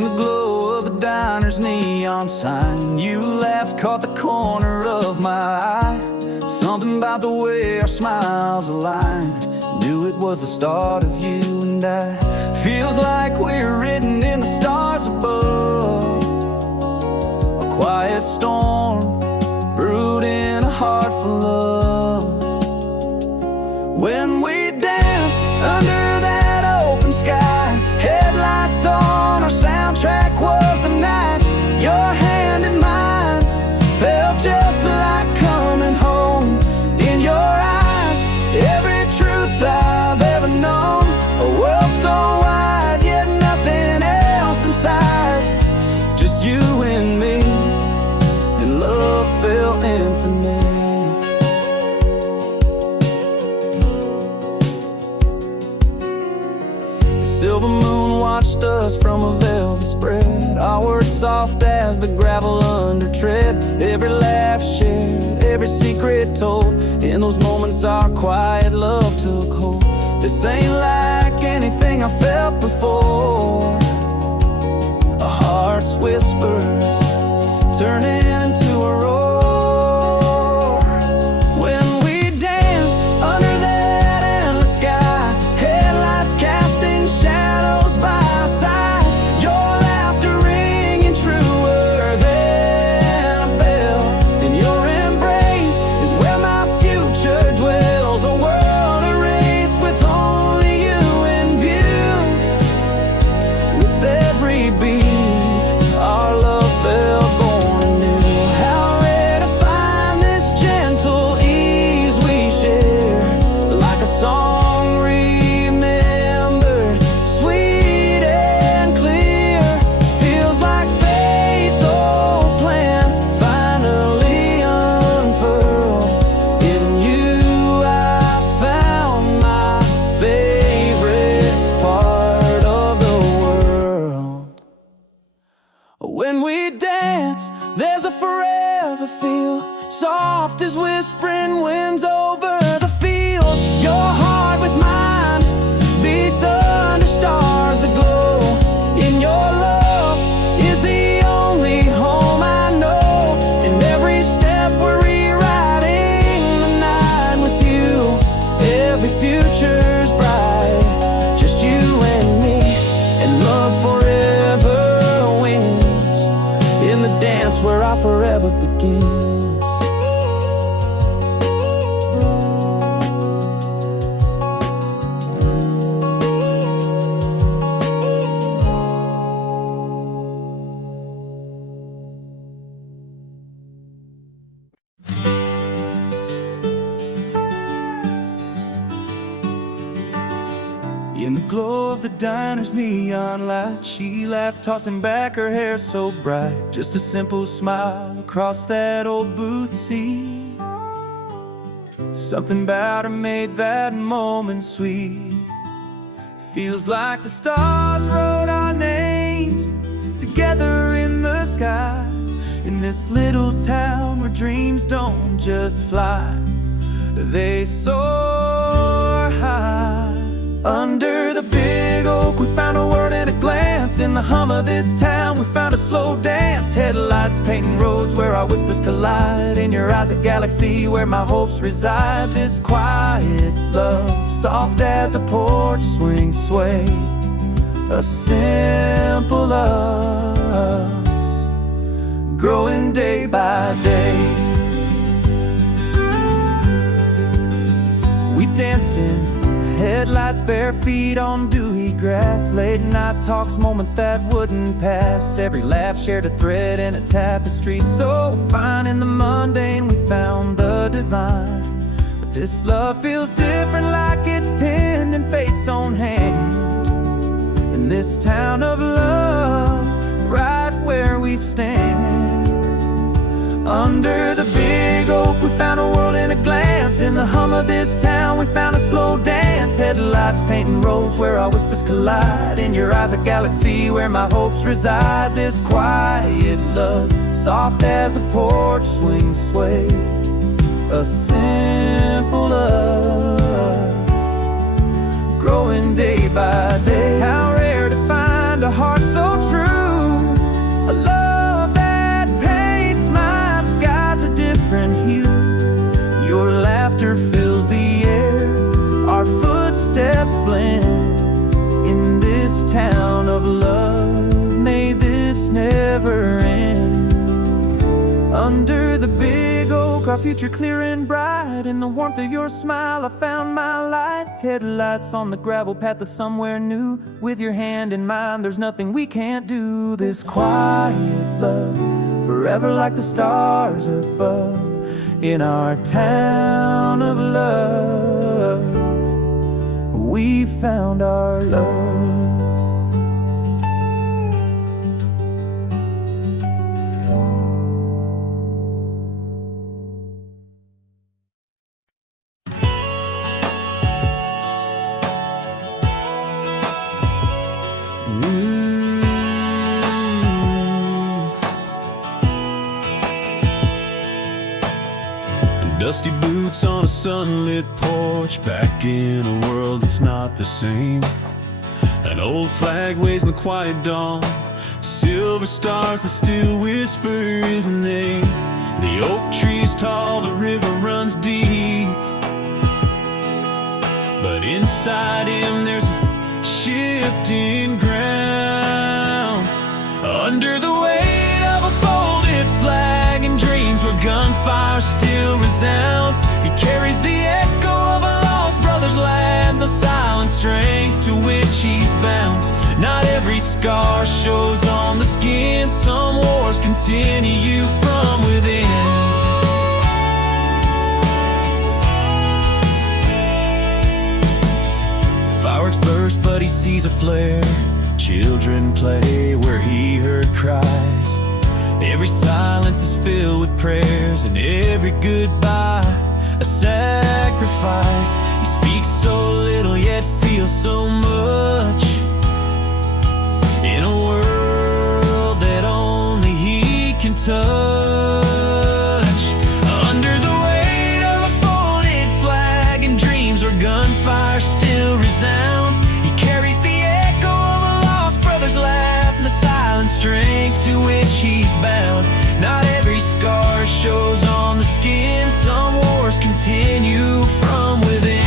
In the glow of the diner's neon sign, you laughed, caught the corner of my eye. Something about the way our smiles aligned, knew it was the start of you and I. Feels like we're written in the stars above, a quiet storm brewed in a heart full of love. When we danced under that open sky, headlights on, our soundtrack was the night. Your hand in mine felt just like coming home. In your eyes, every truth I've ever known. A world so wide, yet nothing else inside. Just you and me, and love felt infinite. Silver moon watched us from a velvet spread, our words soft as the gravel under tread. Every laugh shared, every secret told. In those moments our quiet love took hold. This ain't like anything I felt before. A heart's whisper turning into a roar. When we danced under that endless sky, headlights casting shadows by our side. Your laughter ringing truer than a bell. In your embrace is where my future dwells. A world erased with only you in view. With every beat, our love felt born anew. How rare to find this gentle ease we share, like a song remembered, sweet and clear. Feels like fate's old plan finally unfurled. In you I found my favorite part of the world. When we dance, there's a forever feel, soft as whispering winds over the fields. Your heart with mine beats under stars aglow. In your love is the only home I know. In every step we're rewriting the night with you. Every future's bright, just you and me, and love forever wins in the dance where our forever begins. In the glow of the diner's neon light, she laughed, tossing back her hair so bright. Just a simple smile across that old booth seat. Something about her made that moment sweet. Feels like the stars wrote our names together in the sky. In this little town where dreams don't just fly, they soar high. Under the big oak we found a word and a glance. In the hum of this town we found a slow dance. Headlights painting roads where our whispers collide. In your eyes a galaxy where my hopes reside. This quiet love, soft as a porch swing sway. A simple love, growing day by day. We danced in headlights, bare feet on dewy grass. Late night talks, moments that wouldn't pass. Every laugh shared a thread in a tapestry so fine. In the mundane we found the divine. But this love feels different, like it's pinned in fate's own hand. In this town of love, right where we stand. Under the big oak we found a world in a glance. In the hum of this town we found a slow dance. Headlights painting roads where our whispers collide. In your eyes a galaxy where my hopes reside. This quiet love, soft as a porch swing sway. A simple love, growing day by day. How rare to find a heart so true. ever end. Under the big oak, our future clear and bright. In the warmth of your smile, I found my light. Headlights on the gravel path to somewhere new. With your hand in mine, there's nothing we can't do. This quiet love, forever like the stars above. In our town of love, we found our love. Dusty boots on a sunlit porch, back in a world that's not the same. An old flag waves in the quiet dawn, silver stars that still whisper his name. The oak tree's tall, the river runs deep, but inside him there's a shifting ground. Under the weight of a folded flag and dreams where gunfire still resounds, he carries the echo of a lost brother's laugh, the silent strength to which he's bound. Not every scar shows on the skin, some wars continue from within. Fireworks burst, but he sees a flare. Children play where he heard cries. Every silence is filled with prayers, and every goodbye a sacrifice. He speaks so little yet feels so much, in a world that only he can touch. Under the weight of a folded flag and dreams where gunfire still resounds, he carries the echo of a lost brother's laugh and the silent strength to which he's bound. Not every scar shows on the skin, some wars continue from within.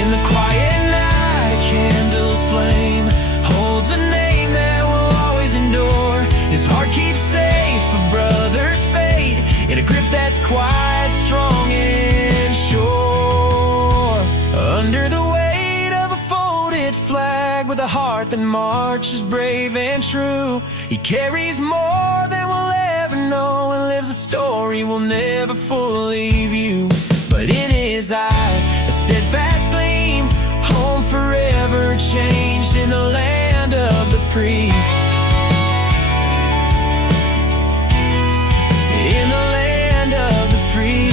In the quiet night, a candle's flame holds a name that will always endure. His heart keeps safe a brother's fate, in a grip that's quiet, strong and sure. Under the weight of a folded flag with a heart that marches brave and true, he carries more than we'll ever know and lives a story we'll never fully view. But in his eyes, a steadfast gleam, home forever changed in the land of the free. In the land of the free.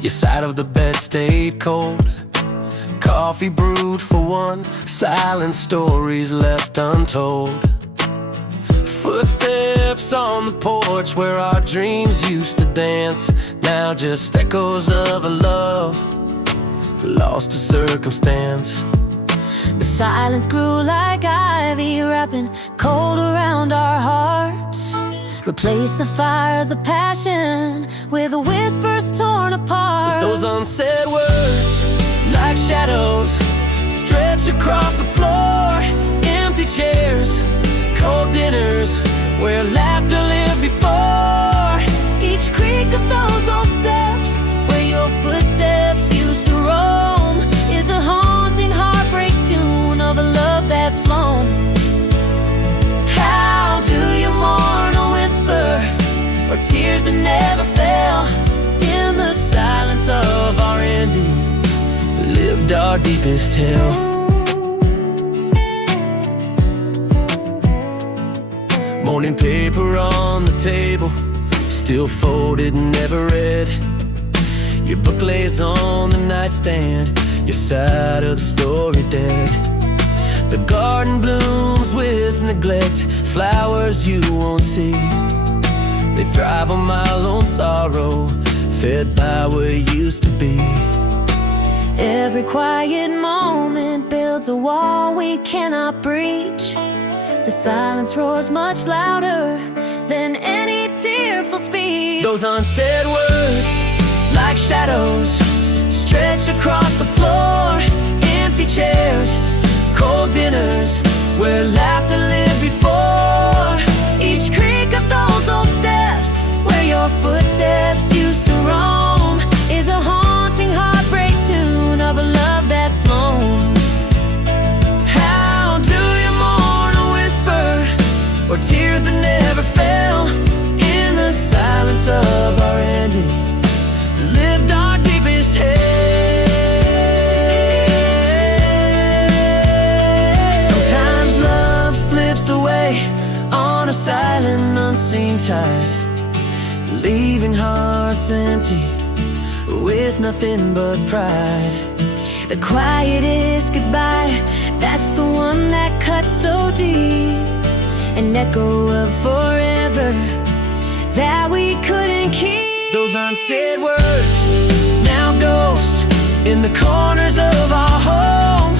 Your side of the bed stayed cold. Coffee brewed for one, silent stories left untold. Footsteps on the porch where our dreams used to dance, now just echoes of a love lost to circumstance. The silence grew like ivy wrapping cold around our hearts. Replace the fires of passion with the whispers torn apart. Those unsaid words, like shadows, stretch across the floor. Empty chairs, cold dinners, where laughter lived before. Each creak of those old steps, where your footsteps used to roam, is a haunting heartbreak tune of a love that's flown. How do you mourn a whisper, or tears that never fell? In the silence of our ending lived our deepest hell. Morning paper on the table, still folded, never read. Your book lays on the nightstand, your side of the story dead. The garden blooms with neglect, flowers you won't see. They thrive on my lone sorrow, fed by what used to be. Every quiet moment builds a wall we cannot breach. The silence roars much louder than any tearful speech. Those unsaid words, like shadows, stretch across the floor. Empty chairs, cold dinners, where laughter lived before. Each creak of those old steps, where your footsteps used to roam, is a haunting heartbreak tune of a love that's flown. How do you mourn a whisper, or tears that never fell? In the silence of our ending, lived our deepest hate. Sometimes love slips away on a silent, unseen tide, leaving hearts empty with nothing but pride. The quietest goodbye, that's the one that cuts so deep. An echo of forever that we couldn't keep. Those unsaid words, now ghost in the corners of our home.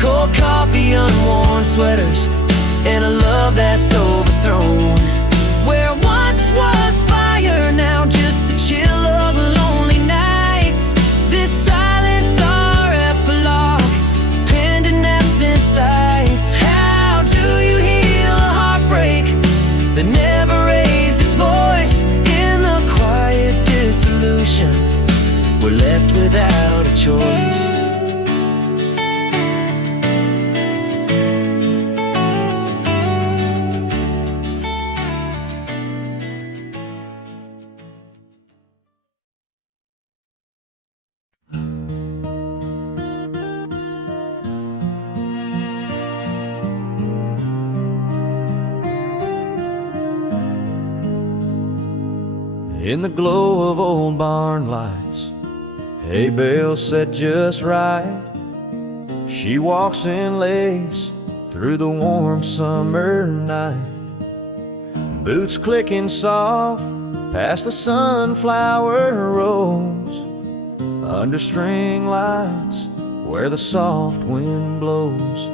Cold coffee, unworn sweaters, and a love that's overthrown. Where once was fire, now just the chill of lonely nights. This silence, our epilogue, penned in absent sights. How do you heal a heartbreak that never raised its voice? In the quiet dissolution, we're left without a choice. In the glow of old barn lights, hay bales set just right. She walks in lace through the warm summer night. Boots clicking soft past the sunflower rows, under string lights where the soft wind blows.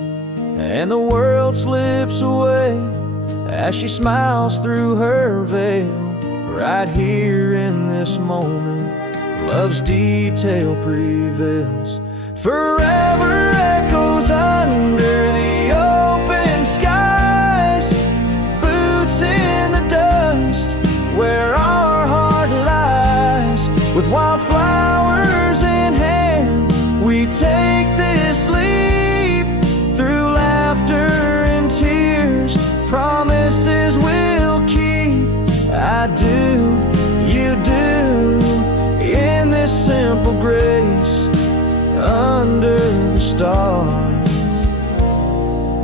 And the world slips away as she smiles through her veil. Right here in this moment, love's detail prevails. Forever echoes under the open skies. Boots in the dust where our heart lies. With wildflowers in hand, we take this leap through laughter and tears. Promises we'll keep. I do, you do, in this simple grace, under the stars,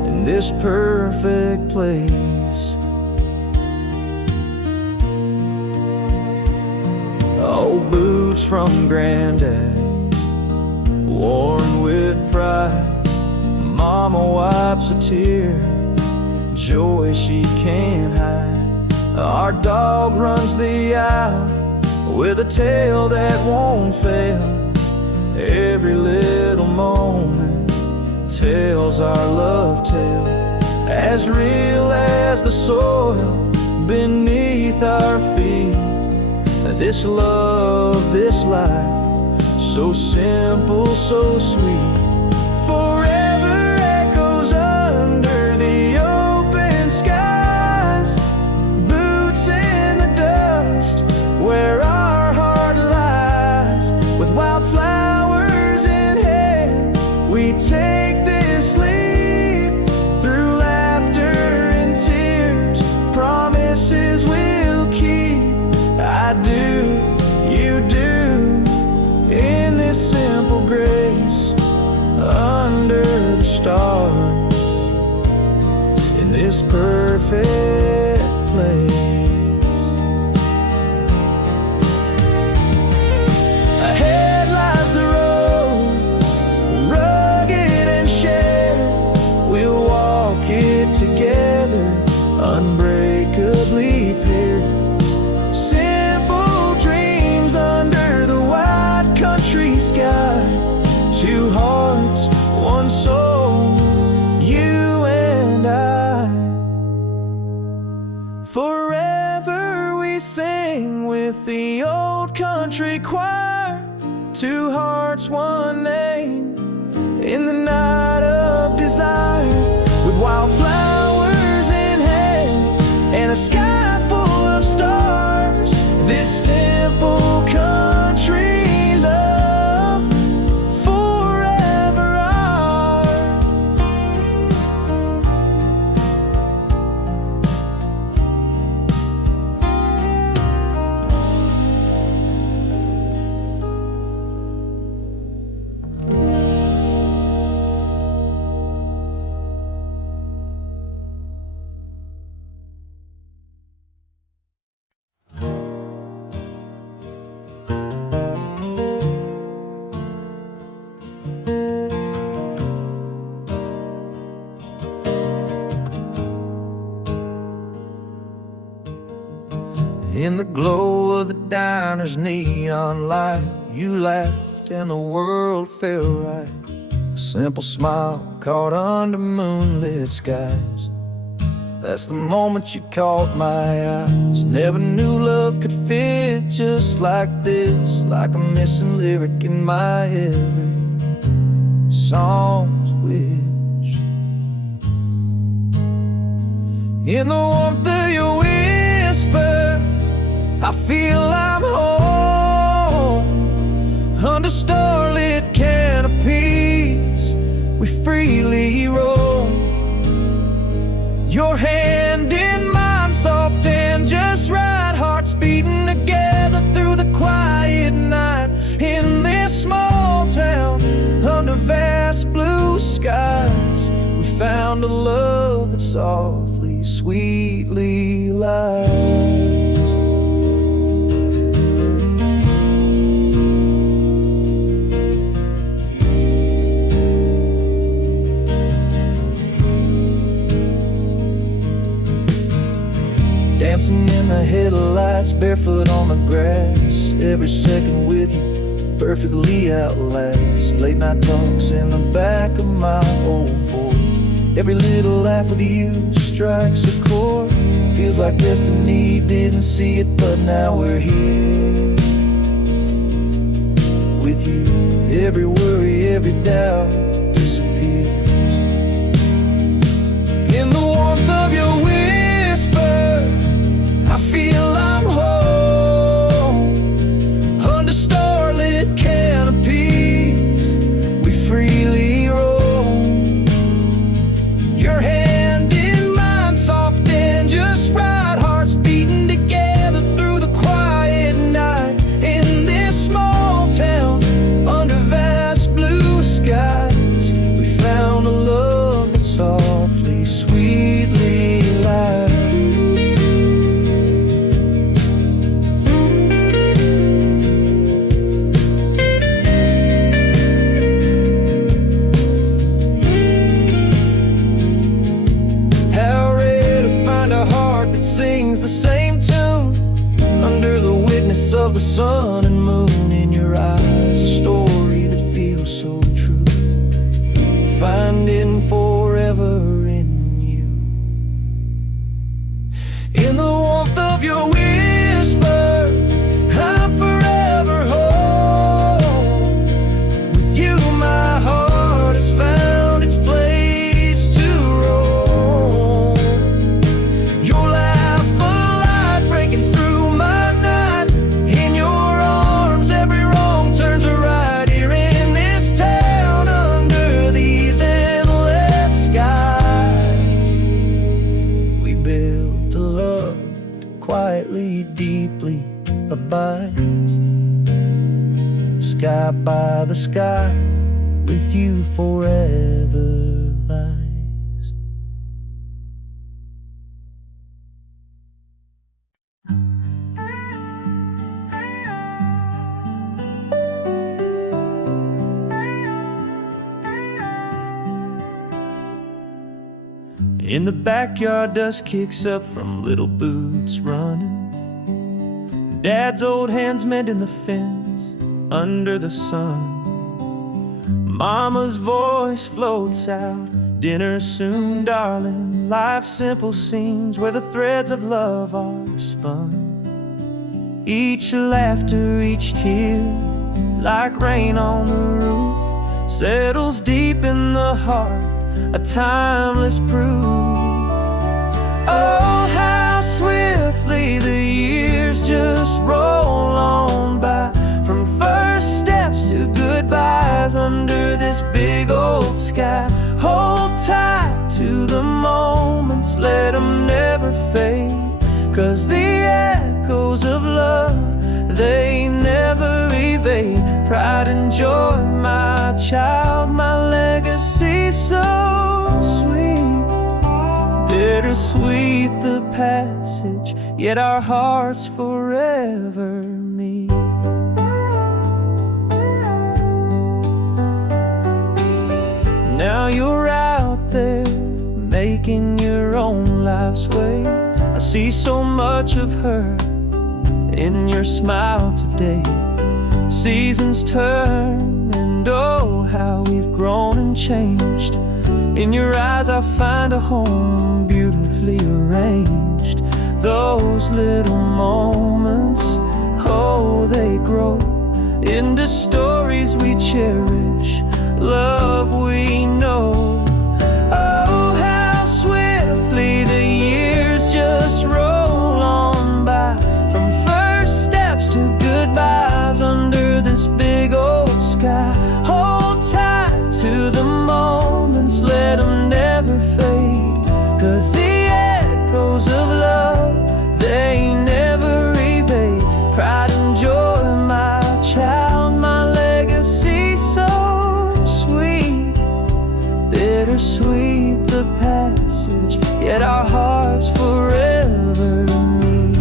in this perfect place. Old boots from Granddad, worn with pride. Mama wipes a tear, joy she can't hide. Our dog runs the aisle with a tail that won't fail. Every little moment tells our love tale, as real as the soil beneath our feet. This love, this life, so simple, so sweet. Forever echoes under the open skies. Boots in the dust where our heart lies. With wildflowers in hand, we take this leap through laughter and tears. Promises we'll keep. I do, you do, in this simple grace, prepared. Simple dreams under the wide country sky. Two hearts, one soul, you and I. Forever we sing with the old country choir. Two hearts, one name, in the night of desire. With wildflowers in hand and a sky full of stars. This simple country love forever ours. In the glow of the diner's neon light, you laughed and the world felt right. A simple smile caught under moonlit skies. That's the moment you caught my eyes. Never knew love could fit just like this, like a missing lyric in my every song's wish. In the warmth of your whisper, I feel I'm home. Under starlit canopies, we freely roam. Your hand in mine, soft and just right. Hearts beating together through the quiet night. In this small town, under vast blue skies, we found a love that softly, sweetly lies. Dancing in the headlights, barefoot on the grass. Every second with you perfectly outlasts. Late night talks in the back of my old Ford. Every little laugh with you strikes a chord. Feels like destiny didn't see it, but now we're here. With you, every worry, every doubt disappears. In the warmth of your whisper, I feel I'm home. Under starlit canopies, we freely roam. Your hand in mine, soft and just right. Hearts beating together through the quiet night. In this small town, under vast blue skies, we found a love that softly, sweetly lies. Sings the same tune under the witness of the sun and moon. In your eyes, a story that feels so true. Finding forever in you. In the warmth of your whisper, I'm forever home. With you, my heart has found its place to roam. Your deeply abides. Sky by the sky, with you forever lies. In the backyard, dust kicks up from little boots running. Dad's old hands mending the fence under the sun. Mama's voice floats out, dinner soon, darling. Life's simple scenes where the threads of love are spun. Each laughter, each tear, like rain on the roof, settles deep in the heart, a timeless proof. Oh, how swiftly the years just roll on by, from first steps to goodbyes under this big old sky. Hold tight to the moments, let them never fade, 'cause the echoes of love, they never evade. Pride and joy, my child, my legacy so sweet. Bittersweet the passage, yet our hearts forever meet. Now you're out there, making your own life's way. I see so much of her in your smile today. Seasons turn, and oh, how we've grown and changed. In your eyes I find a home beautifully arranged. Those little moments, oh, they grow into stories we cherish, love we know. Oh, how swiftly the years just roll on by, from first steps to goodbyes under this big old sky. Hold tight to the moments, let them never fade, 'cause the echoes of love, they never evade. Pride and joy, my child, my legacy so sweet. Bittersweet the passage, yet our hearts forever meet.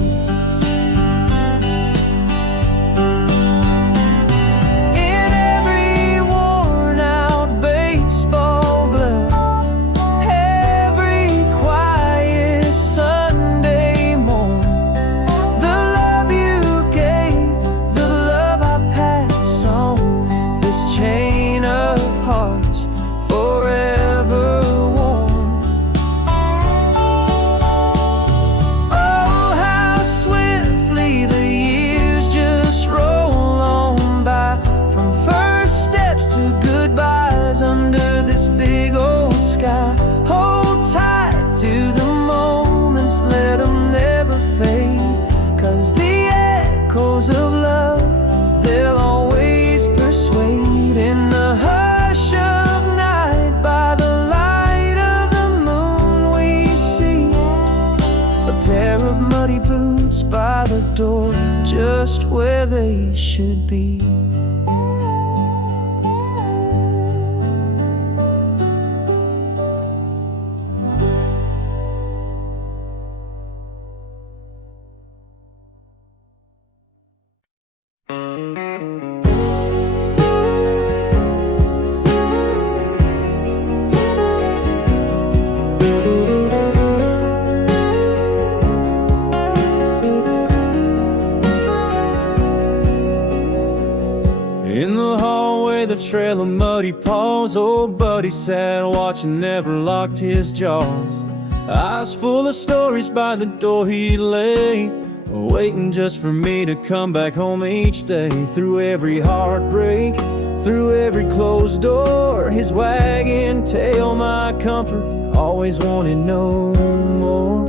In every worn out baseball glove, every quiet Sunday morning, the love you gave, the love I pass on, this chain of hearts forever worn. Oh, how swiftly the years just roll on by, from first steps to goodbyes under this big old sky. Hold tight to the moments, let them never fade, 'cause the echoes of love, they'll always persuade. In the hush of night, by the light of the moon, we see a pair of muddy boots by the door, just where they should be. In the hallway, the trail of muddy paws, old buddy sat watching, never locked his jaws. Eyes full of stories by the door he lay, waiting just for me to come back home each day. Through every heartbreak, through every closed door, his wagging tail, my comfort, always wanted no more.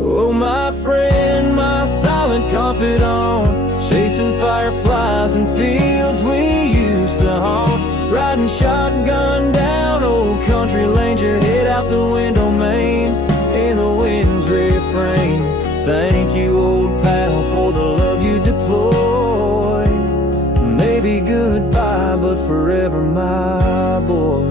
Oh, my friend, my silent confidant, chasing fireflies in fields we used to haunt, riding shotgun down old country lanes, your head out the window, Maine, in the wind's refrain. Thank you, old pal, for the love you deploy. Maybe goodbye, but forever my boy.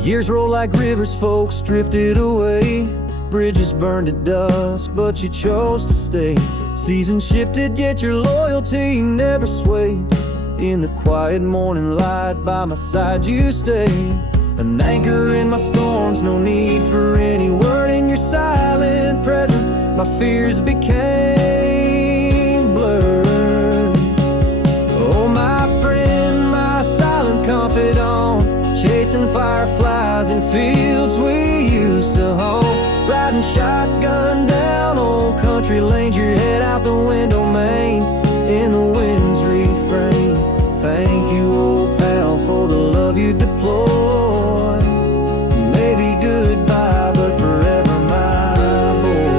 Years roll like rivers, folks drifted away. Bridges burned to dust, but you chose to stay. Seasons shifted, yet your loyalty never swayed. In the quiet morning light, by my side you stay. An anchor in my storms, no need for any word. In your silent presence, my fears became blurred. Oh, my friend, my silent confidant, chasing fireflies in fields we used to home. Riding shotgun down old country lanes, your head out the window, Maine, in the wind's refrain. Thank you, old pal, for the love you deploy. Maybe goodbye, but forever my boy.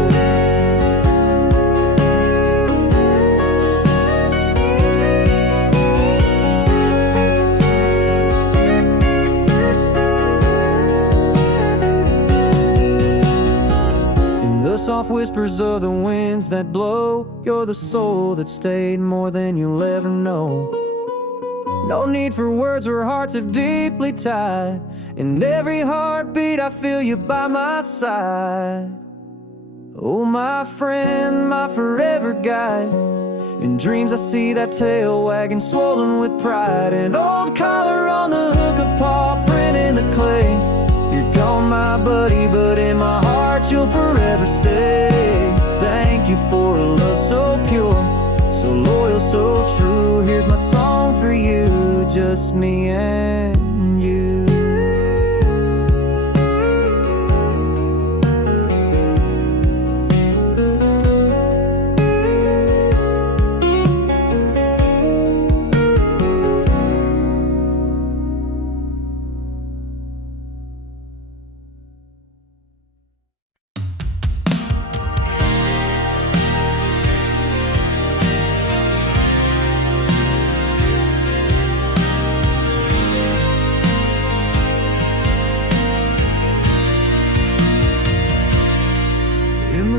In the soft whispers of the winds that blow, you're the soul that stayed more than you'll ever know. No need for words, our hearts have deeply tied. In every heartbeat I feel you by my side. Oh, my friend, my forever guide. In dreams I see that tail wagging, swollen with pride. An old collar on the hook, a paw print in the clay. You're gone, my buddy, but in my heart you'll forever stay. Thank you for a love so pure, so loyal, so true. Here's my song for you, just me and you.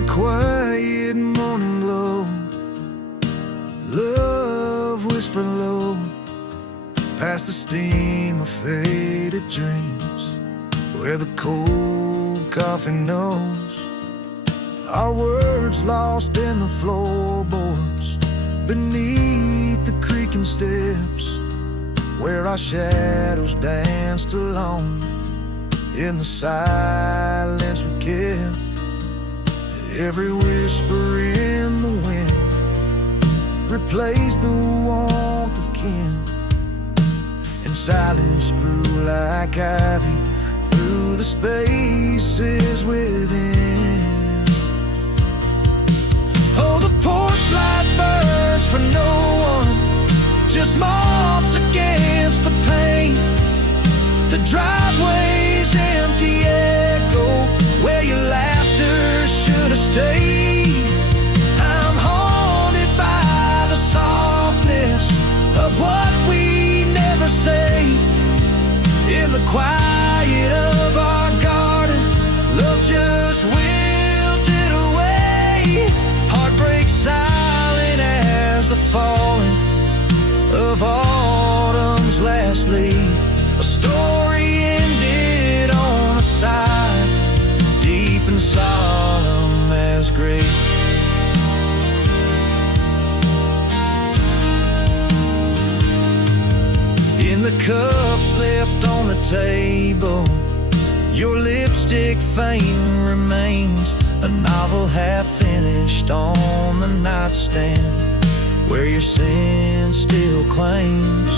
Quiet morning glow, love whisper low, past the steam of faded dreams, where the cold coffee knows. Our words lost in the floorboards, beneath the creaking steps, where our shadows danced alone, in the silence we kept. Every whisper in the wind replaced the warmth of kin, and silence grew like ivy through the spaces within. Oh, the porch light burns for no one, just moths against the paint. The driveway's empty echo where your laughter should have stayed. I'm haunted by the softness of what we never say. In the quiet of our garden, love just wilted away. Heartbreak silent as the falling of autumn's last leaf. A story ended on a side, deep and solemn as grief. In the cups left on the table, your lipstick faint remains. A novel half finished on the nightstand, where your sin still claims.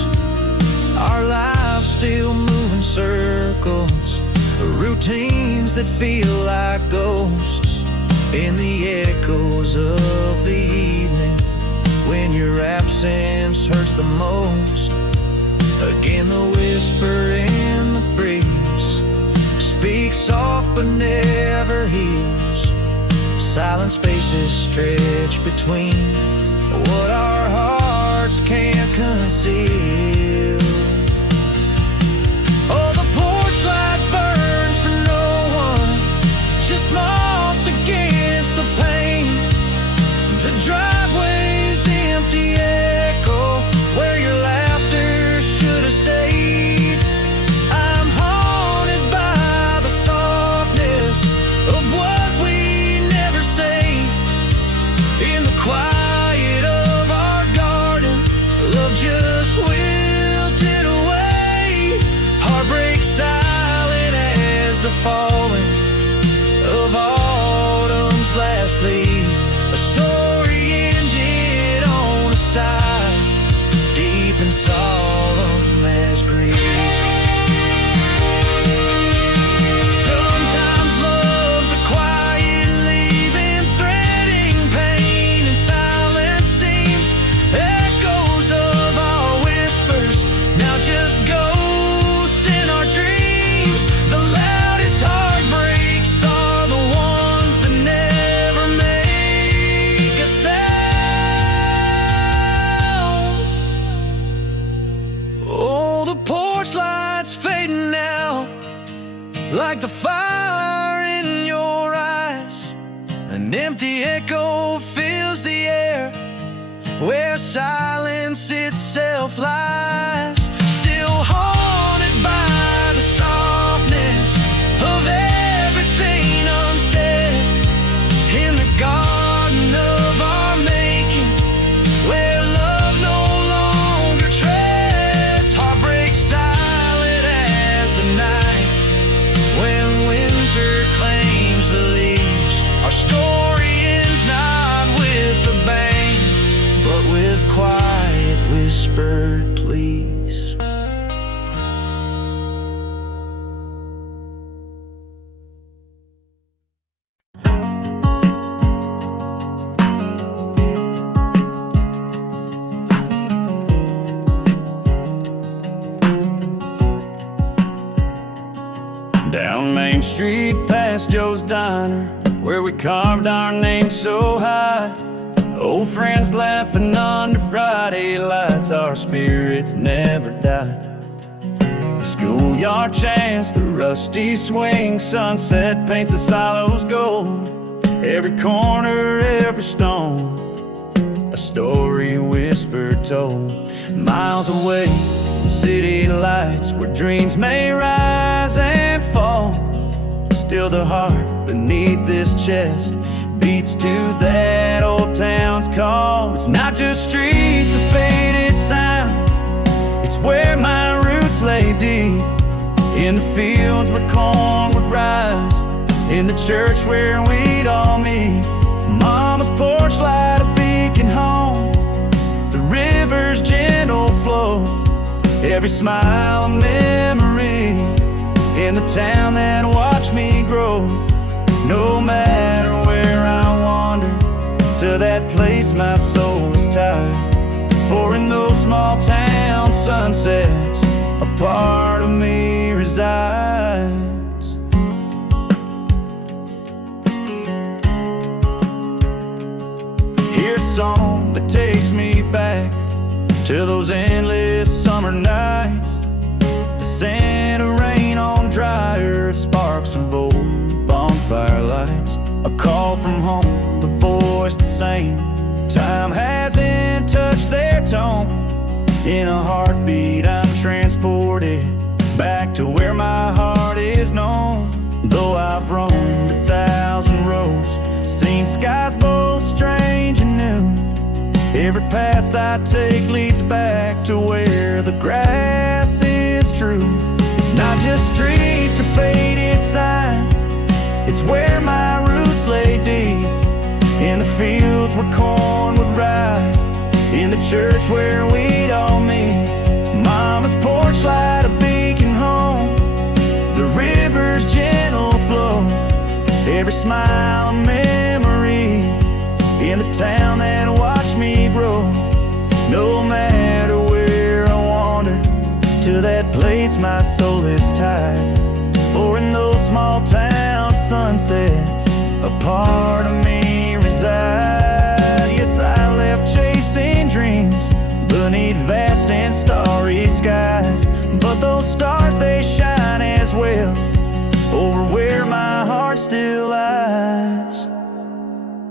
Our lives still move in circles, routines that feel like ghosts, in the echoes of the evening, when your absence hurts the most. Again the whisper in the breeze speaks soft but never heals. Silent spaces stretch between what our hearts can't conceal. Oh, the porch light burns for no one, just moss against the paint. The driveway's empty echo where your laughter should have stayed. I'm haunted by the softness of what we never say. In the quiet of our garden, love just will like the fire in your eyes. An empty echo fills the air, where silence itself lies. Still haunted by the softness of everything unsaid, in the garden of our making, where love no longer treads. Heartbreak silent as the night, when winter claims the leaves. Our story ends not with a bang, but with quiet whispered pleas. Down Main Street past Joe's Diner, where we carved our names so high. Old friends laughing under Friday lights, our spirits never die. The schoolyard chants, the rusty swing, sunset paints the silos gold. Every corner, every stone, a story whispered told. Miles away, city lights, where dreams may rise and fall. Still the heart beneath this chest beats to that old town's call. It's not just streets of faded signs, it's where my roots lay deep. In the fields where corn would rise, in the church where we'd all meet. Mama's porch light, a beacon home, the river's gentle flow, every smile a memory, in the town that watched me grow. No matter where I wander, to that place my soul is tied. For in those small town sunsets, a part of me resides. Here's a song that takes me back to those endless summer nights. The scent of rain on dry earth, sparks of old bonfire lights. A call from home, the voice the same. Time hasn't touched their tone. In a heartbeat I'm transported back to where my heart is known. Though I've roamed 1,000 roads, seen skies both strange and new, every path I take leads back to where the grass is true. It's not just streets or faded signs, it's where my roots lay deep. In the fields where corn would rise, in the church where we'd all meet. Mama's porch light, a beacon home, the river's gentle flow, every smile a memory, in the town that watched me grow. No matter where I wander, to that place my soul is tied. For in those small town sunsets, a part of me resides. Yes, I left chasing dreams beneath vast and starry skies, but those stars, they shine as well over where my heart still lies.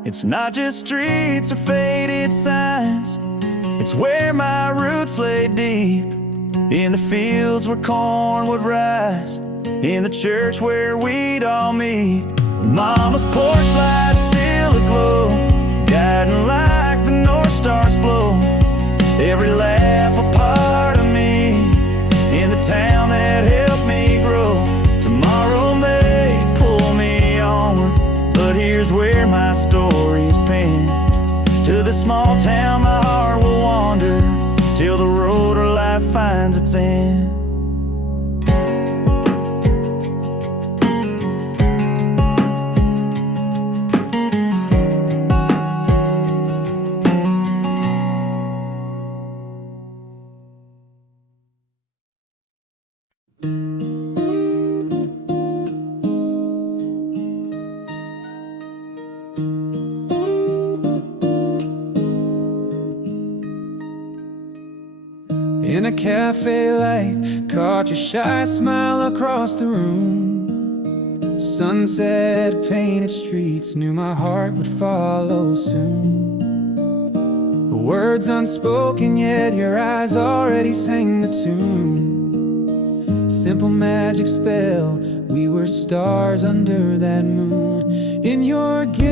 It's not just streets or faded signs, it's where my roots lay deep. In the fields where corn would rise, in the church where we'd all meet. Mama's porch light still aglow, guiding like the North Star's flow. Every laugh a part of me, in the town that helped me grow. Tomorrow may pull me onward, but here's where my story's penned. To the small town my heart will wander, till the road of life finds its end. In a cafe light, caught your shy smile across the room. Sunset painted streets, knew my heart would follow soon. Words unspoken, yet your eyes already sang the tune. Simple magic spell, we were stars under that moon. In your gaze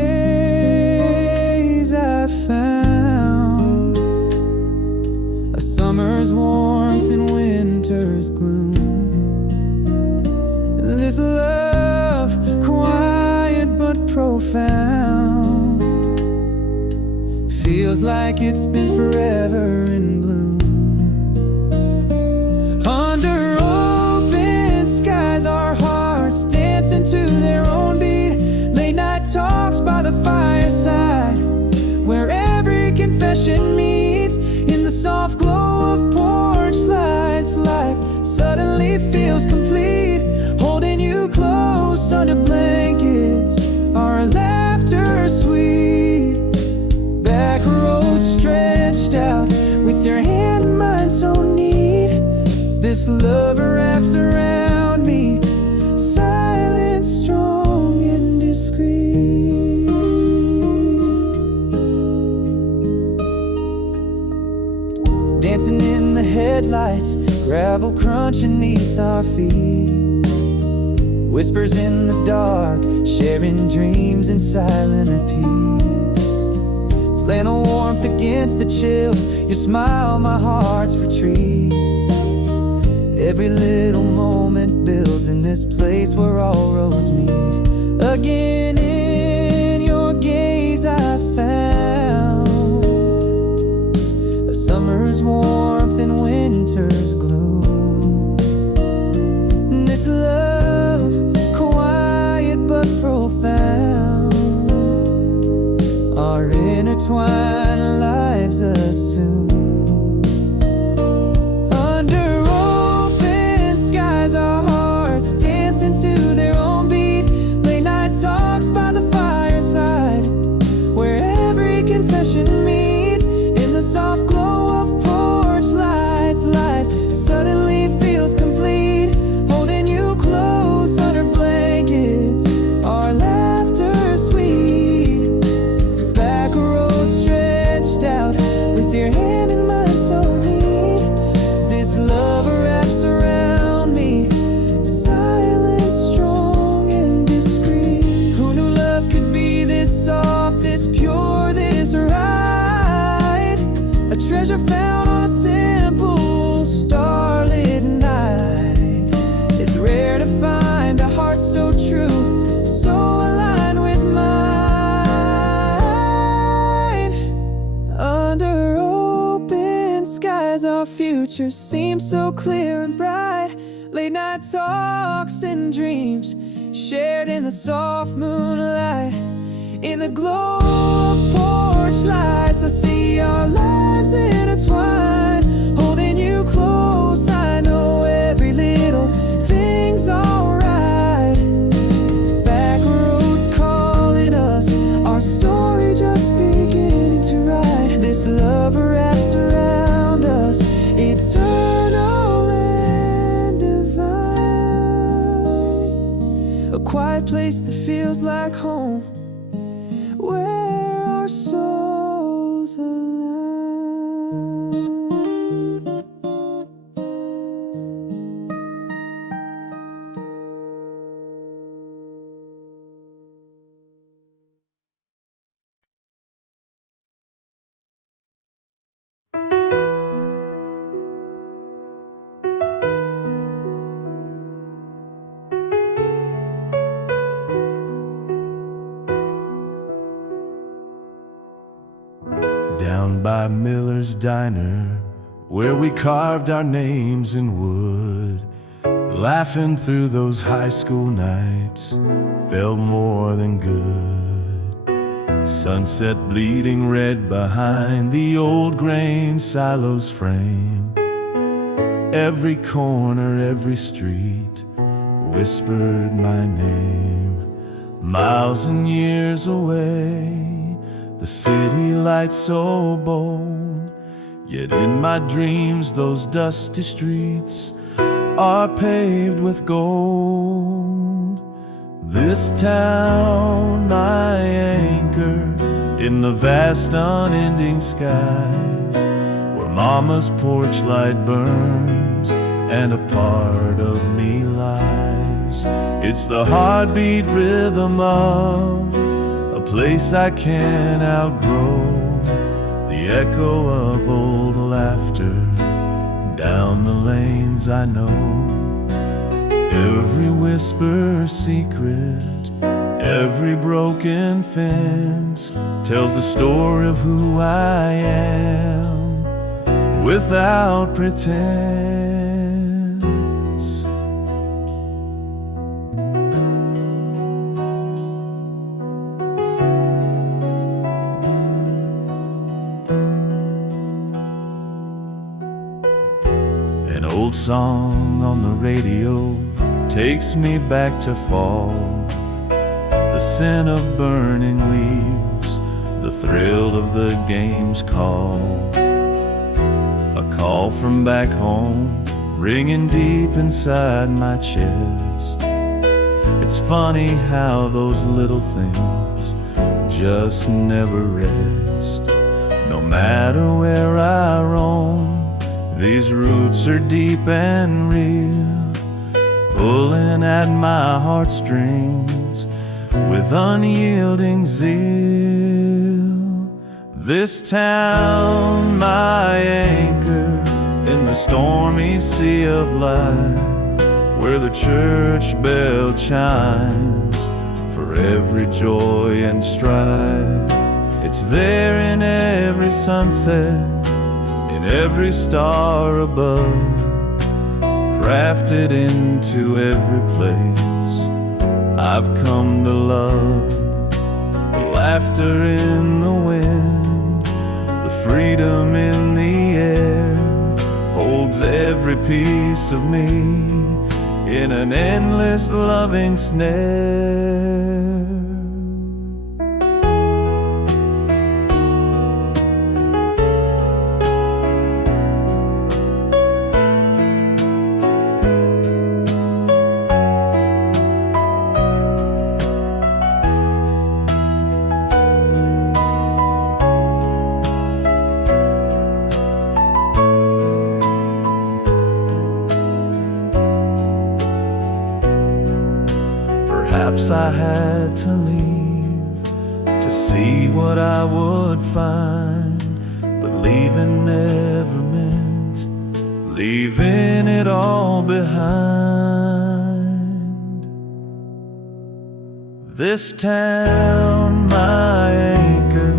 I found a summer's warmth and winter's gloom. This love, quiet but profound, feels like it's been forever in bloom. Under open skies, our hearts dancing to their own beat. Late night talks by the fireside, where every confession meets. In the soft glow of porch lights, life suddenly feels complete. Holding you close under blankets, our laughter sweet. Back roads stretched out, with your hand in mine so neat. This love wraps around me, silent, strong, and discreet. Dancing in the headlights, gravel crunching beneath our feet. Whispers in the dark, sharing dreams in silent repeat. Flannel warmth against the chill, your smile, my heart's retreat. Every little moment builds in this place where all roads meet. Again in your gaze I found a summer's warmth and winter's gloom. This love, quiet but profound, our intertwined lives assume. Under open skies, our hearts dancing to their own beat. Late night talks by the fireside, where every confession meets. In the soft glow of porch lights, life suddenly feels complete. Holding you close under blankets, our laughter sweet. Back roads stretched out, with your hand in mine so neat. This love wraps around me, silent, strong, and discreet. Who knew love could be this soft, this pure, this right? A treasure found on a simple starlit night. It's rare to find a heart so true, so aligned with mine. Under open skies, our future seems so clear and bright. Late night talks and dreams shared in the soft moonlight. In the glow of porch lights, I see our lives intertwined. Holding you close, I know every little thing's alright. Back roads calling us, our story just beginning to write. This love wraps around us, eternal and divine. A quiet place that feels like home, where our souls align. Down by Miller's Diner, where we carved our names in wood, laughing through those high school nights felt more than good. Sunset bleeding red behind the old grain silos frame. Every corner, every street whispered my name. Miles and years away, the city lights so bold, yet in my dreams those dusty streets are paved with gold. This town, my anchor in the vast unending skies, where mama's porch light burns and a part of me lies. It's the heartbeat rhythm of a place I can't outgrow, the echo of old laughter down the lanes I know. Every whisper a secret, every broken fence tells the story of who I am without pretense. An old song on the radio takes me back to fall, the scent of burning leaves, the thrill of the game's call. A call from back home, ringing deep inside my chest. It's funny how those little things just never rest. No matter where I roam, these roots are deep and real, pulling at my heartstrings with unyielding zeal. This town, my anchor in the stormy sea of life, where the church bell chimes for every joy and strife. It's there in every sunset, in every star above, crafted into every place I've come to love. The laughter in the wind, the freedom in the air, holds every piece of me in an endless loving snare. Perhaps I had to leave to see what I would find, but leaving never meant leaving it all behind. This town, my anchor,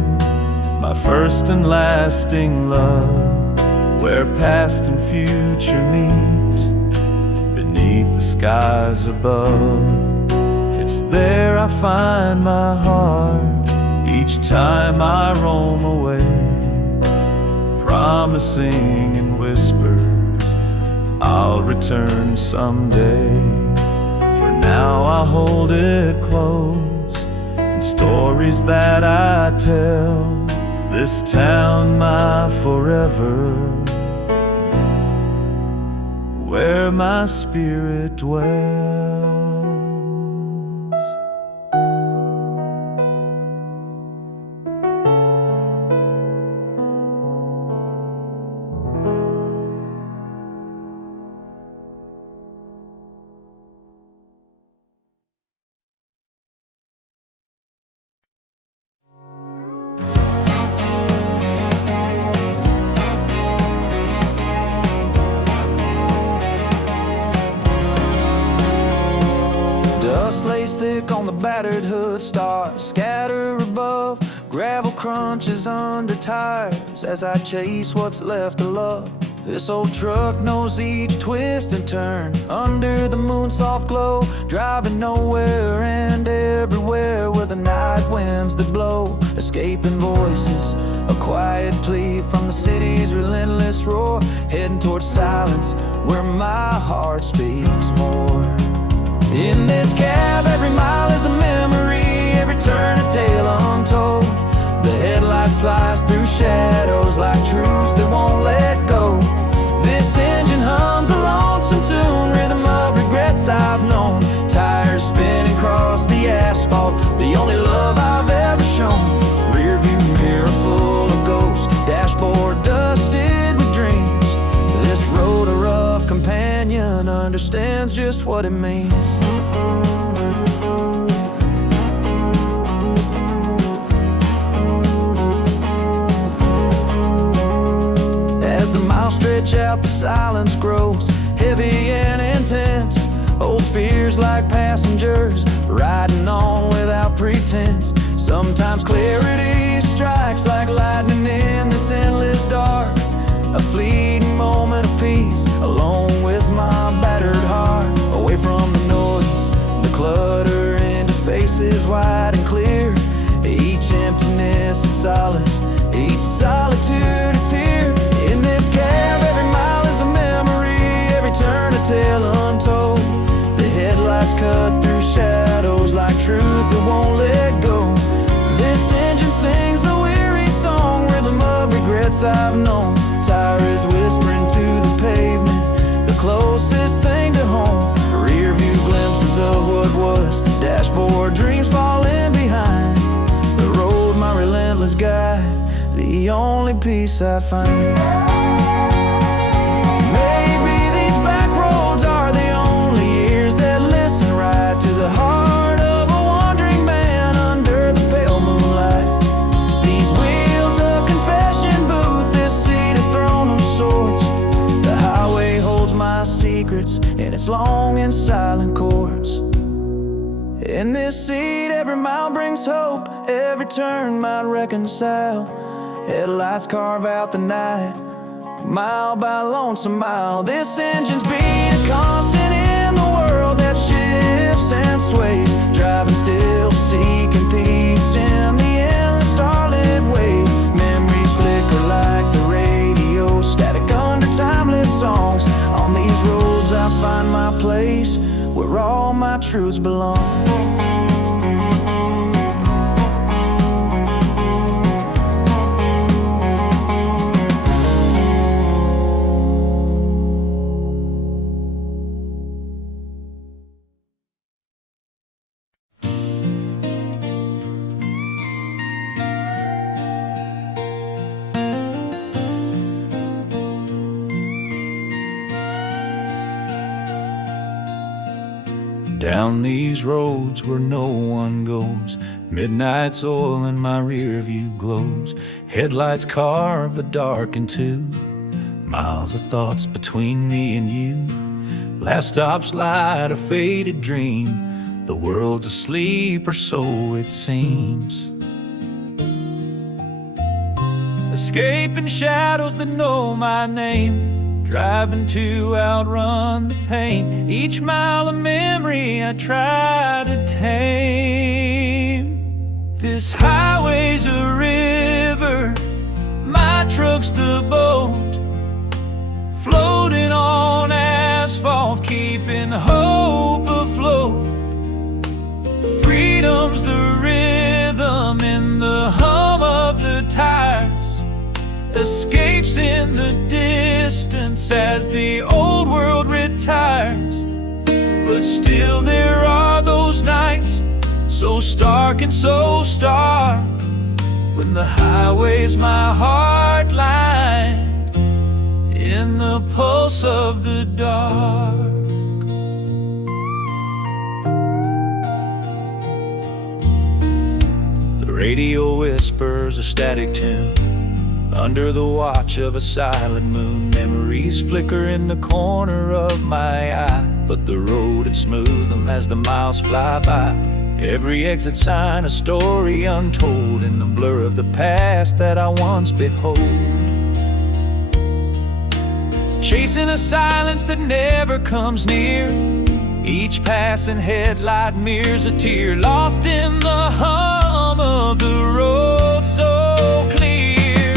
my first and lasting love, where past and future meet beneath the skies above. It's there I find my heart each time I roam away, promising in whispers I'll return someday. For now I'll hold it close in stories that I tell. This town, my forever, where my spirit dwells. Dust lays thick on the battered hood, stars scatter above, gravel crunches under tires as I chase what's left of love. This old truck knows each twist and turn under the moon's soft glow, driving nowhere and everywhere where the night winds that blow. Escaping voices, a quiet plea from the city's relentless roar, heading towards silence where my heart speaks more. In this cab, every mile is a memory, every turn a tale untold. The headlights slice through shadows like truths that won't let go. This engine hums a lonesome tune, rhythm of regrets I've known. Tires spinning across just what it means. As the miles stretch out, the silence grows heavy and intense. Old fears like passengers riding on without pretense. Sometimes clarity strikes like lightning in this endless dark. A fleeting moment of peace, alone with my battered heart. Away from the noise, the clutter, into spaces wide and clear. Each emptiness a solace, each solitude a tear. In this cab, every mile is a memory, every turn a tale untold. The headlights cut through shadows like truth that won't let go. This engine sings a weary song, rhythm of regrets I've known. Tire is whispering to the pavement, the closest thing to home. Rear view glimpses of what was, dashboard dreams falling behind. The road, my relentless guide, the only peace I find. Maybe these back roads are the only ears that listen right to the heart of a wandering man under the pale moonlight. These wheels a confession booth, this seat a throne of sorts. The highway holds my secrets in its long and silent chords. In this seat, every mile brings hope, every turn might reconcile. Headlights carve out the night, mile by lonesome mile. This engine's beat a constant in the world that shifts and sways. Driving still, seeking peace in the endless starlit ways. Memories flicker like the radio, static under timeless songs. On these roads I find my place, where all my truths belong. Down these roads where no one goes, midnight's oil in my rear view glows. Headlights carve the dark in two, miles of thoughts between me and you. Last stops light, a faded dream, the world's asleep or so it seems. Escaping shadows that know my name, driving to outrun the pain. Each mile a memory I try to tame. This highway's a river, my truck's the boat, floating on asphalt, keeping hope afloat. Freedom's the rhythm in the hum of the tires, escapes in the distance as the old world retires. But still there are those nights, so stark and so stark, when the highway's my heart line, in the pulse of the dark. The radio whispers a static tune, under the watch of a silent moon. Memories flicker in the corner of my eye, but the road it smooths them as the miles fly by. Every exit sign a story untold, in the blur of the past that I once behold. Chasing a silence that never comes near, each passing headlight mirrors a tear, lost in the hum of the road so clear.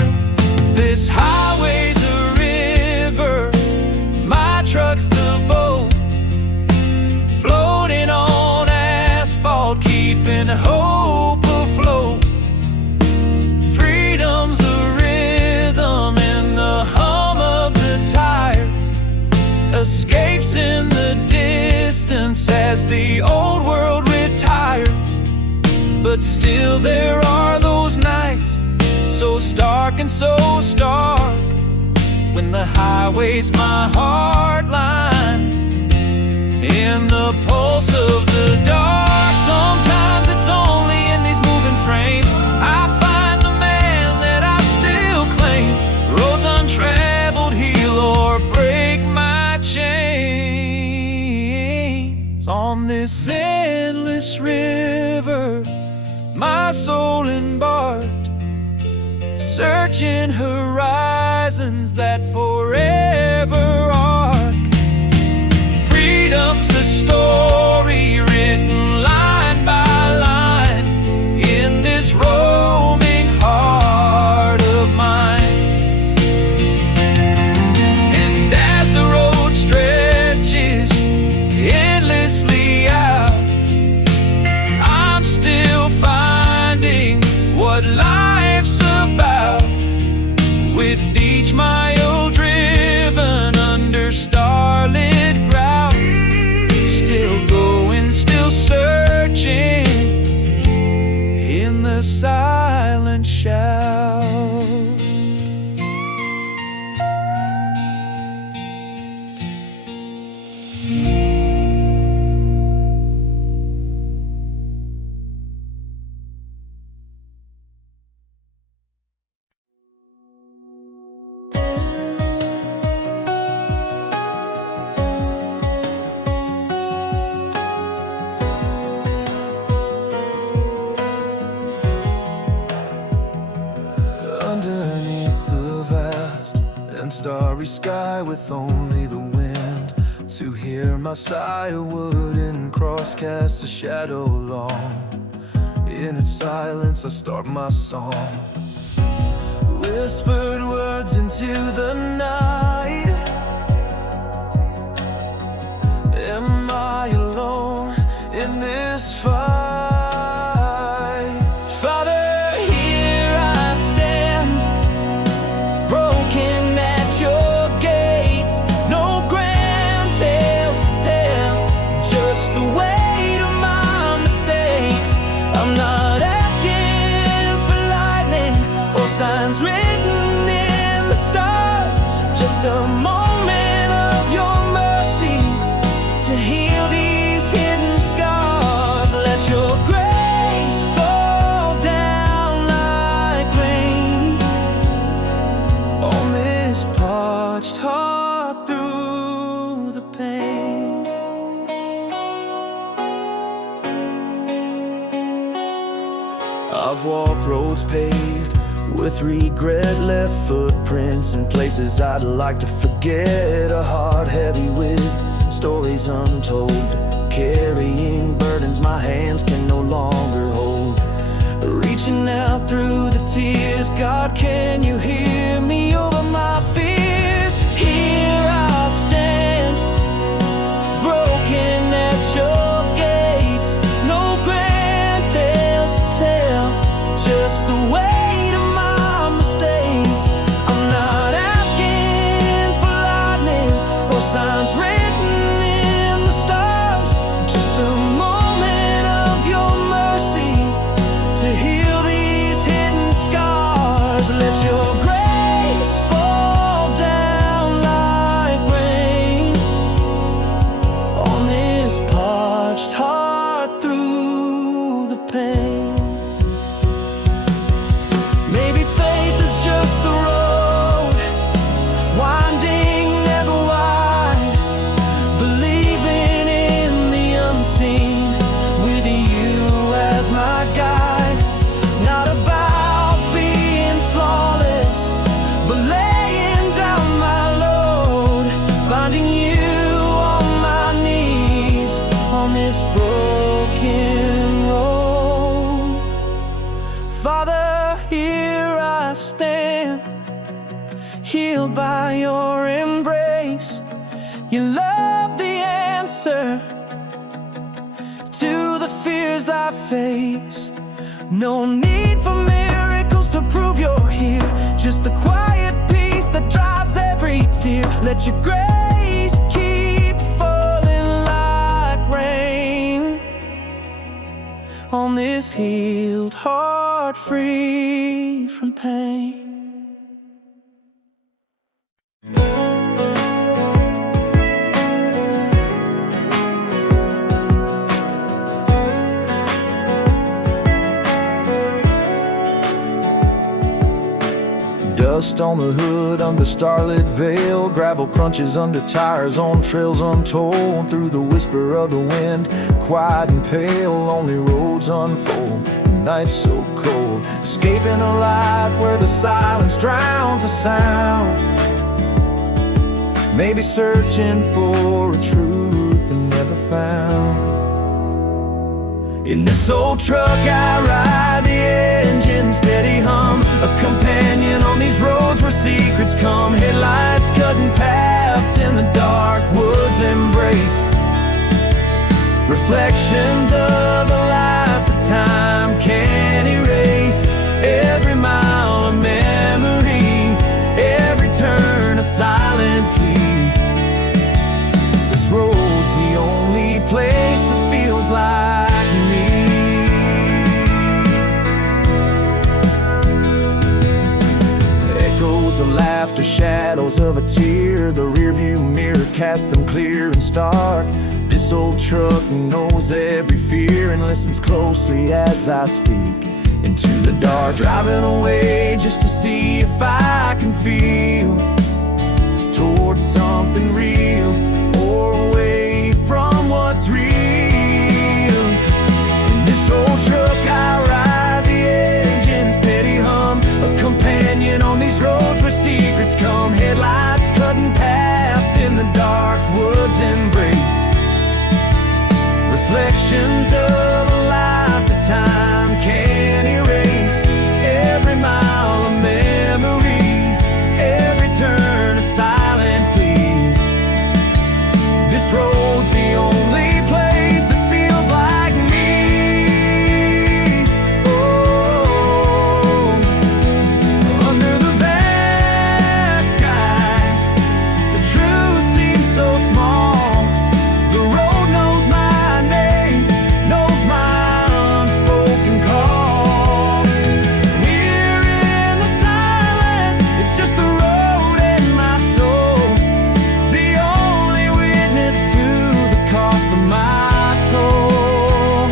This highway's a river, my truck's the boat, floating on asphalt, keeping hope afloat. Freedom's the rhythm in the hum of the tires, escapes in the distance as the old world retires. But still there are those nights, so stark and so stark, when the highway's my heart line, in the pulse of the dark. Sometimes it's only in these moving frames I find the man that I still claim. Roads untraveled, heal or break my chains. On this endless river, my soul embarked, searching horizons that forever arc. Freedom's the story written line by line in this roaming heart of mine. And as the road stretches endlessly out, I'm still finding what life's about. With each mile driven under starlit ground, still going, still searching in the silent shout. Underneath the vast and starry sky, with only the wind to hear my sigh, a wooden cross casts a shadow long. In its silence I start my song, whispered words into the night. Am I alone in this fight? Father, here I stand, broken at your gates. No grand tales to tell, just the weight of my mistakes. I'm not asking for lightning or signs written in the stars, just a moment of your mercy to heal these hidden scars. Let your grace fall down like rain on this parched heart through the pain. I've walked roads paved with regret, left footprints in places I'd like to forget. A heart heavy with stories untold, carrying burdens my hands can no longer hold. Reaching out through the tears, God, can you hear me over my fears? Here I stand, broken at your gates. No grand tales to tell, just the weight of my mistakes. I'm not asking for lightning or signs written in the stars, just a moment of your mercy to heal these hidden scars. Let your grace fall down like rain on this parched heart through the pain. Maybe faith is just the road, winding, never wide, believing in the unseen, with you as my guide. Not about being flawless, but laying down my load, finding you on my knees on this broken road. Father, here I stand, healed by your embrace. Your love the answer to the fears I face. No need for miracles to prove you're here, just the quiet peace that dries every tear. Let your grace keep falling like rain on this healed heart free from pain. Dust on the hood under starlit veil, gravel crunches under tires on trails untold. Through the whisper of the wind, quiet and pale, lonely roads unfold, nights so cold. Escaping a life where the silence drowns the sound, maybe searching for a truth and never found. In this old truck I ride, the engine steady hum, a companion on these roads where secrets come. Headlights cutting paths in the dark woods embrace, reflections of a life that time can't erase. Every mile a memory, every turn a silent plea. This road's the only place that feels like me. Echoes of laughter, shadows of a tear, the rearview mirror cast them clear and stark. This old truck knows every fear and listens closely as I speak into the dark. Driving away just to see if I can feel towards something real, or away from what's real. In this old truck I ride, the engine steady hum, a companion on these roads where secrets come. Headlights cutting paths in the dark woods embrace, reflections of a life that time can't erase. Every mile a memory, every turn a silent plea. This road's the only place that feels like me. Oh, under the vast sky, the truth seems so small. The road knows my name, knows my unspoken call. Here in the silence, it's just the road and my soul, the only witness to the cost of my toll.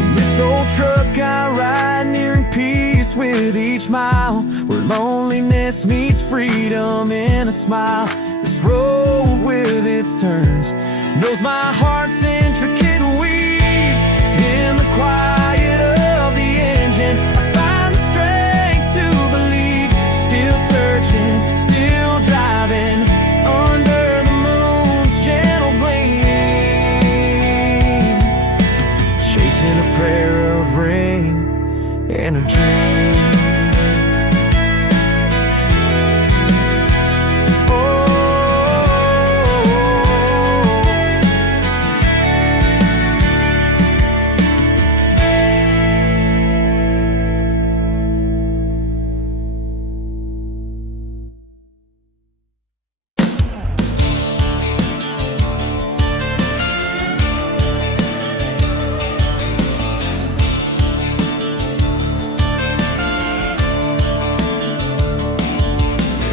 In this old truck I ride, nearing peace with each mile, where loneliness meets freedom in a smile. This road with its turns knows my heart's intricate weave. In the quiet of the engine I find the strength to believe. Still searching, still driving, under the moon's gentle gleam, chasing a prayer of rain and a dream.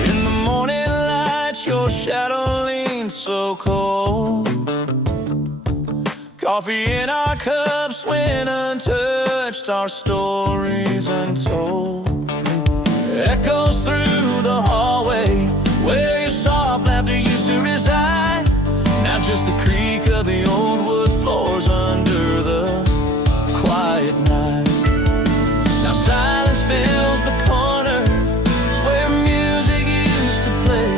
In the morning light, your shadow leans so cold. Coffee in our cups when untouched, our stories untold. Echoes through the hallway where your soft laughter used to reside. Now just the creak of the old wood floors under the quiet night. Now silence fills the corners where music used to play,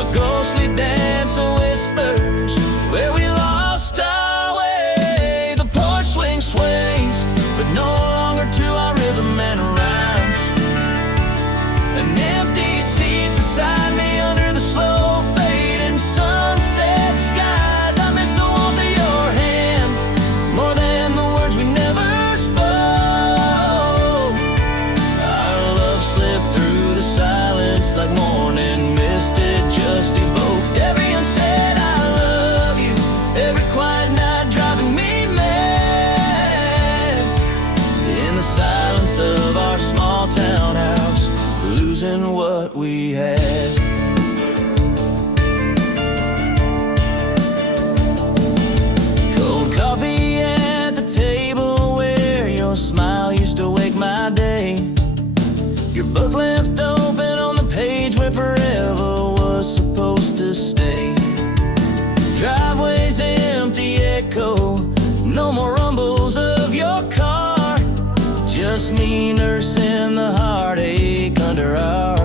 a ghostly dance of whispers where we lost our way. The porch swing sways, but no longer to our rhythm and rhymes. An empty seat beside me under the slow fading sunset skies. I miss the warmth of your hand more than the words we never spoke. Our love slipped through the silence like morning mist, it just evoked every unsaid I love you, every quiet night driving me mad. In the silence of our small town house, losing what we had. Cold coffee at the table where your smile used to wake my day. Your book left open just me nursing the heartache under our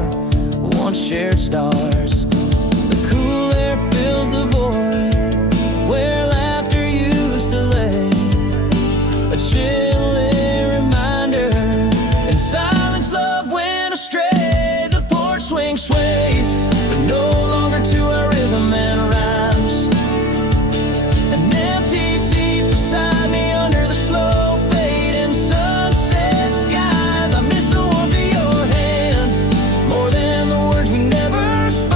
once shared stars. The cool air fills the void where laughter used to lay, a chilling reminder. In silence love went astray. The porch swing sways, but no longer to our rhythm and rhymes. An empty seat beside me under the slow fading sunset skies. I miss the warmth of your hand more than the words we never spoke.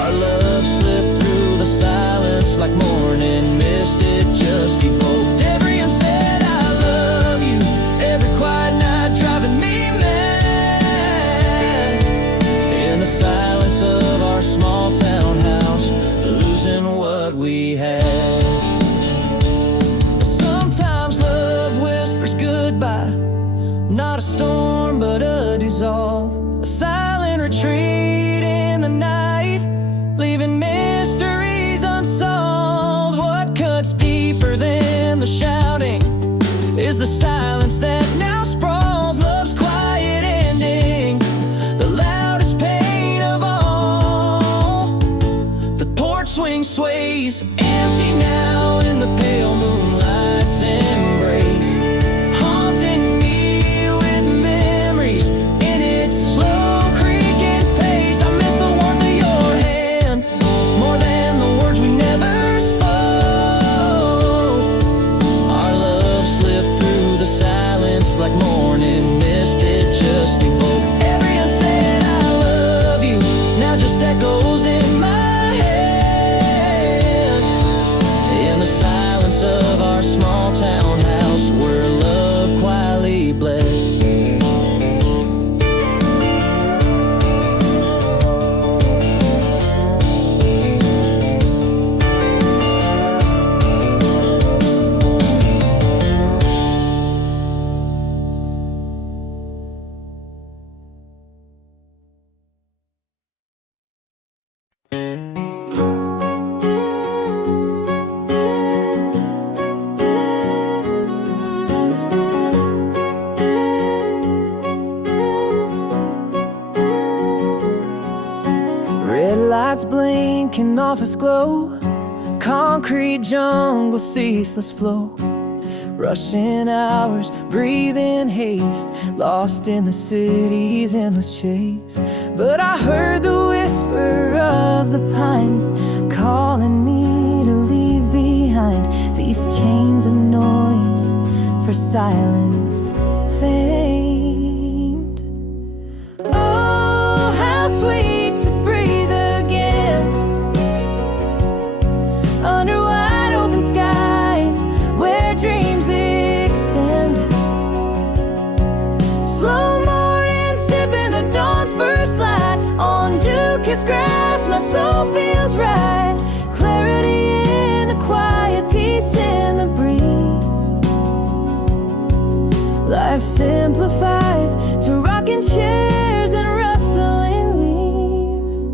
Our love slipped through the silence like morning mist. It just evoked. Everyone said I love you. Every quiet night driving me mad. In the silence of our small town house, losing what we had. Sometimes love whispers goodbye, not a storm but a dissolve, a silent retreat in the night, leaving mysteries unsolved. What cuts deeper than the shouting is the silence that now sprawls. Love's quiet ending, the loudest pain of all. The porch swing sways, empty now in the pale moonlight's embrace, haunting me with memories in its slow creaking pace. I miss the warmth of your hand more than the words we never spoke. Our love slipped through the silence like morning mist. It just evoked. Everyone said I love you, now just echoes in my head. In the silence of our small town house where love quietly bled. Red lights blinking, office glow, concrete jungle, ceaseless flow. Rushing hours, breathing haste, lost in the city's endless chase. But I heard the whisper of the pines calling me to leave behind these chains of noise for silence famed. Oh, how sweet to breathe again under wide open skies where dreams extend. Slow morning sipping the dawn's first light on dew-kissed grass. My soul feels right. Clarity in the quiet, peace in the breeze. Life simplifies to rocking chairs and rustling leaves.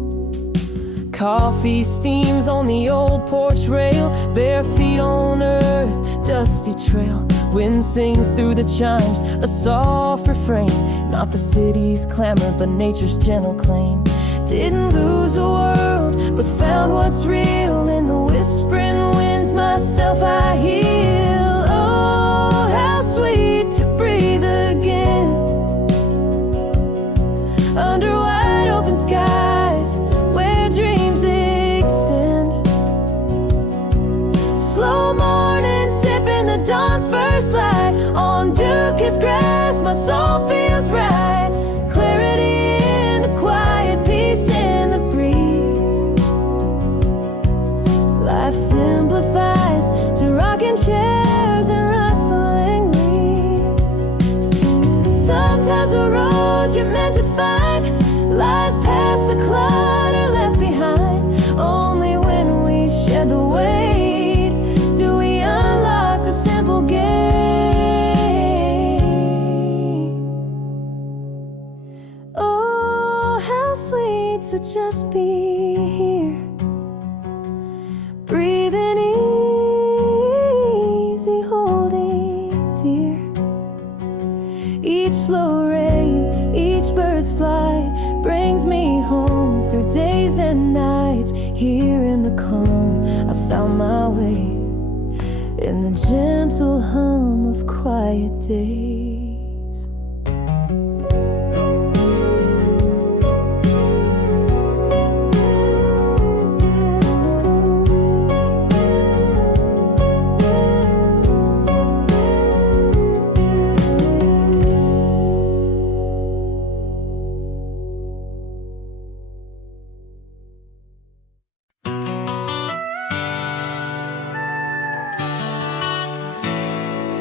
Coffee steams on the old porch rail, bare feet on earth, dusty trail. Wind sings through the chimes, a soft refrain. Not the city's clamor, but nature's gentle claim. Didn't lose a world, but found what's real in the whispering winds. Myself I heal. Oh, how sweet to breathe again under wide open skies where dreams extend. Slow morning sipping the dawn's first light on dew-kissed grass. My soul feels right. Clarity in the quiet, peace in the breeze. Life simplifies to rocking chairs and rustling leaves. Sometimes the road you're meant to find lies past the clutter left behind. Only when we shed the weight do we unlock the simple. slow rain, each bird's flight brings me home through days and nights. Here in the calm, I found my way in the gentle hum of quiet days.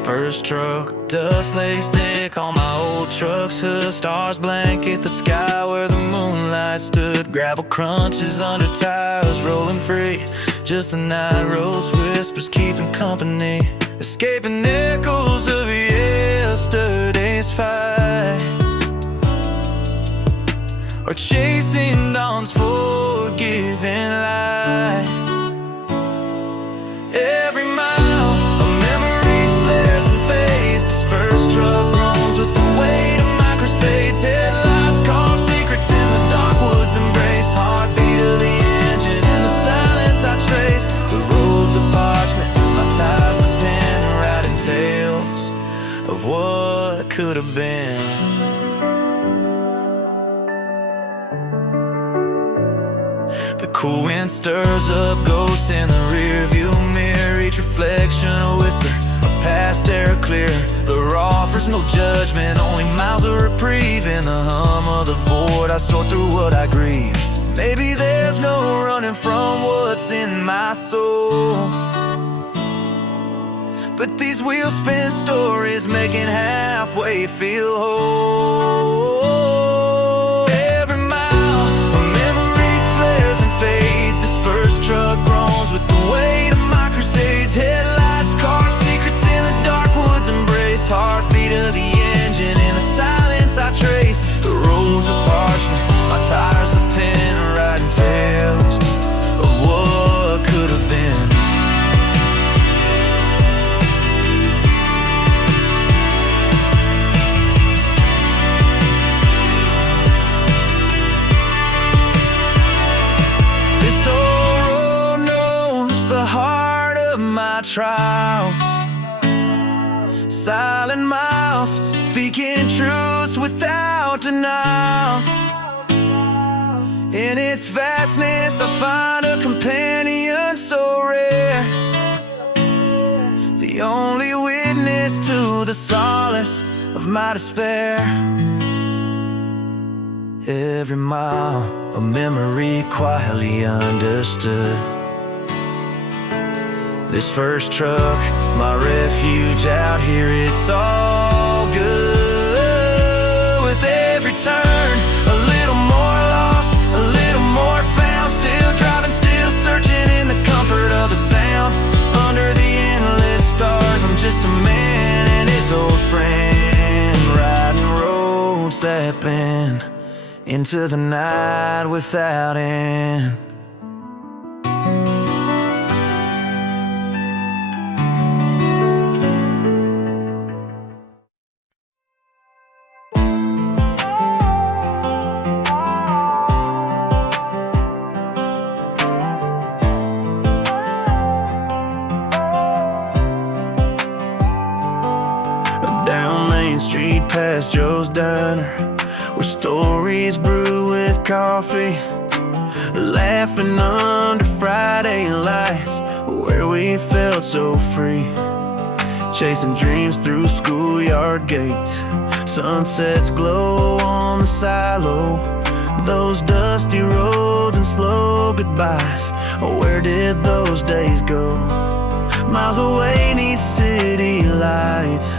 First truck, dust lays thick on my old truck's hood. Stars blanket the sky where the moonlight stood. Gravel crunches under tires, rolling free. Just the night roads, whispers keeping company. Escaping echoes of yesterday's fight, or chasing dawn's forgiving light. Every mile, a memory flares and fades. This first truck groans with the weight of my crusades. Headlights carve secrets in the dark woods embrace. Heartbeat of the engine in the silence I trace. The roads of parchment, my tires the pen, writing tales of what could have been. The cool wind stirs up ghosts in the rear view mirror. Each reflection a whisper, a past air clear. The raw offers no judgment, only miles of reprieve. In the hum of the void I sort through what I grieve. Maybe there's no running from what's in my soul, but these wheels spin stories making halfway feel whole. Truck groans with the weight of my crusades. Headlights carve secrets in the dark woods embrace. Heartbeat of the engine in the silence I trace. The roads of parchment, my tires the pen, writing tales of what could have been. Trials, silent miles, speaking truths without denials. In its vastness I find a companion so rare, the only witness to the solace of my despair. Every mile a memory quietly understood. This first truck, my refuge out here, it's all good. With every turn, a little more lost, a little more found. Still driving, still searching in the comfort of the sound. Under the endless stars, I'm just a man and his old friend, riding roads that bend into the night without end. Past Joe's Diner, where stories brew with coffee, laughing under Friday lights, where we felt so free, chasing dreams through schoolyard gates. Sunsets glow on the silo, those dusty roads and slow goodbyes. Where did those days go? Miles away 'neath city lights,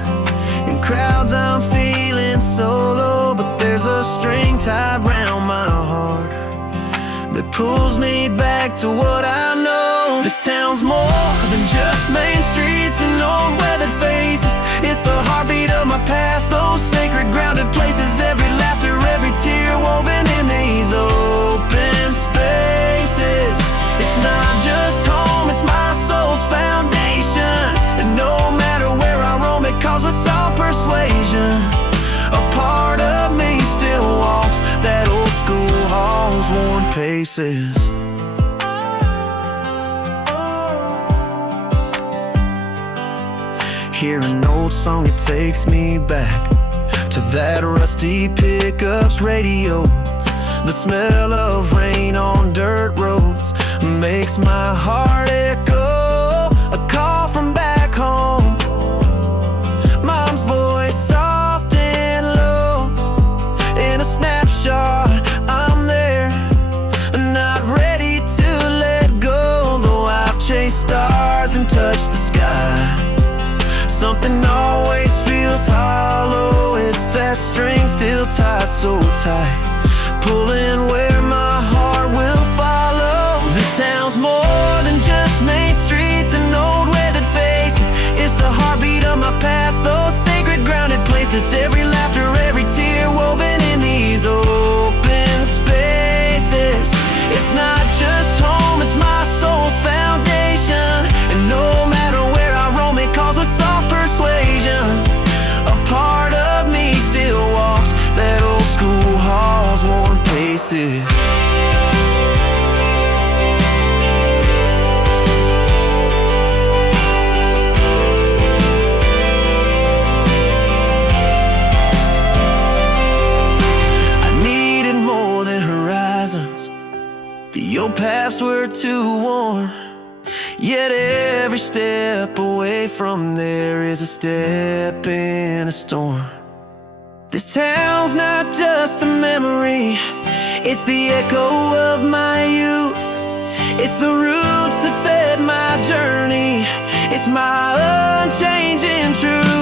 in crowds I'm feeling solo, but there's a string tied round my heart that pulls me back to what I know. This town's more than just main streets and old weathered faces. It's the heartbeat of my past, those sacred grounded places. Every laughter, every tear woven in these open spaces. It's not just home, it's my soul's foundation. And no matter where I roam, it calls with soft persuasion. A part places. Hear an old song, it takes me back to that rusty pickup's radio. The smell of rain on dirt roads makes my heart echo. A call from back home, mom's voice soft and low. In a snapshot, I'm there, not ready to let go. Though I've chased stars and touched the sky, something always feels hollow. It's that string still tied so tight, pulling where my heart will follow. This town's more than just main streets and old weathered faces. It's the heartbeat of my past, those sacred grounded places. Every laughter, every tear woven in these open spaces. It's not just home, it's my soul's foundation. And no matter where I roam, it calls with soft persuasion. A part of me still walks that old school hall's worn places. I needed more than horizons. The old paths were too worn, yet every step away from there is a step in a storm. This town's not just a memory, it's the echo of my youth. It's the roots that fed my journey, it's my unchanging truth.